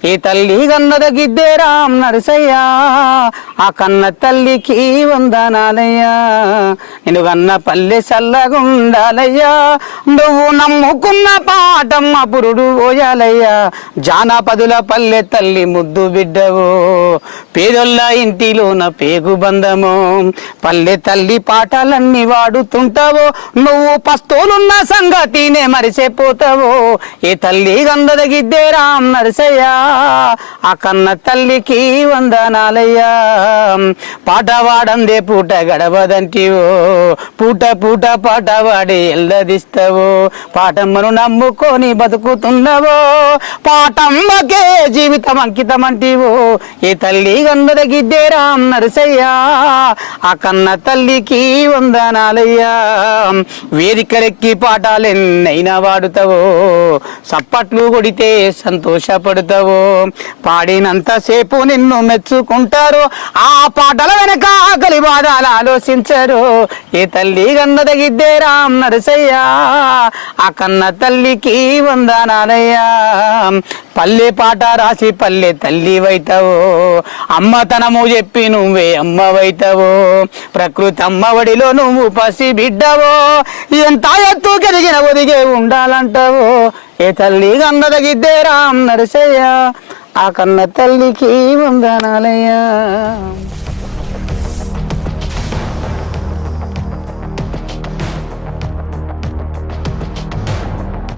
ఈ తల్లి గన్నద గిద్దే రామ్ నరసయ్య ఆ కన్న తల్లికి వందనాలయ్యా నేను కన్న పల్లె చల్లగుండాలయ్యా నువ్వు నమ్ముకున్న పాటమ్మ పురుడు పోయాలయ్యా జానపదుల పల్లె తల్లి ముద్దు బిడ్డవు పేదొల్ల ఇంటిలోన పేగు బంధము పల్లె తల్లి పాటలన్నీ వాడుతుంటావో నువ్వు పస్తోలున్న సంగతినే మరిసిపోతావో ఏ తల్లి గన్నద గిద్దే రామ్ నరసయ్య ఆ కన్న తల్లికి వందనాలయ్యా పాట వాడందే పూట గడవదంటివో పూట పూట పాట వాడి ఎల్లదిస్తావో పాటమ్మను నమ్ముకొని బతుకుతున్నావో పాటమ్మకే జీవితం అంకితం అంటివో ఏ తల్లి గన్నద గిద్దే రామ్ నరసయ్యా ఆ కన్న తల్లికి వందనాలయ్యా వేదికలెక్కి పాఠాలెన్నైనా వాడుతావో సప్పట్లు కొడితే సంతోషపడతావో పాడినంతసేపు నిన్ను మెచ్చుకుంటారు ఆ పాటల వెనక ఆకలి బాధలు ఆలోచించరు ఏ తల్లి గన్నద గిద్దే రామ్ నరసయ్య ఆ కన్న తల్లికి వందనాలయ్యా పల్లె పాట రాసి పల్లె తల్లి వైతావో అమ్మతనము చెప్పి నువ్వే అమ్మవైతావో ప్రకృతి అమ్మఒడిలో నువ్వు పసి బిడ్డవో ఎంత ఎత్తు కలిగిన ఒదిగే ఉండాలంటావో ఏ తల్లి గన్నద గిద్దే రామ్ నరసయ్య ఆ కన్న తల్లికి వందనాలయ్యా.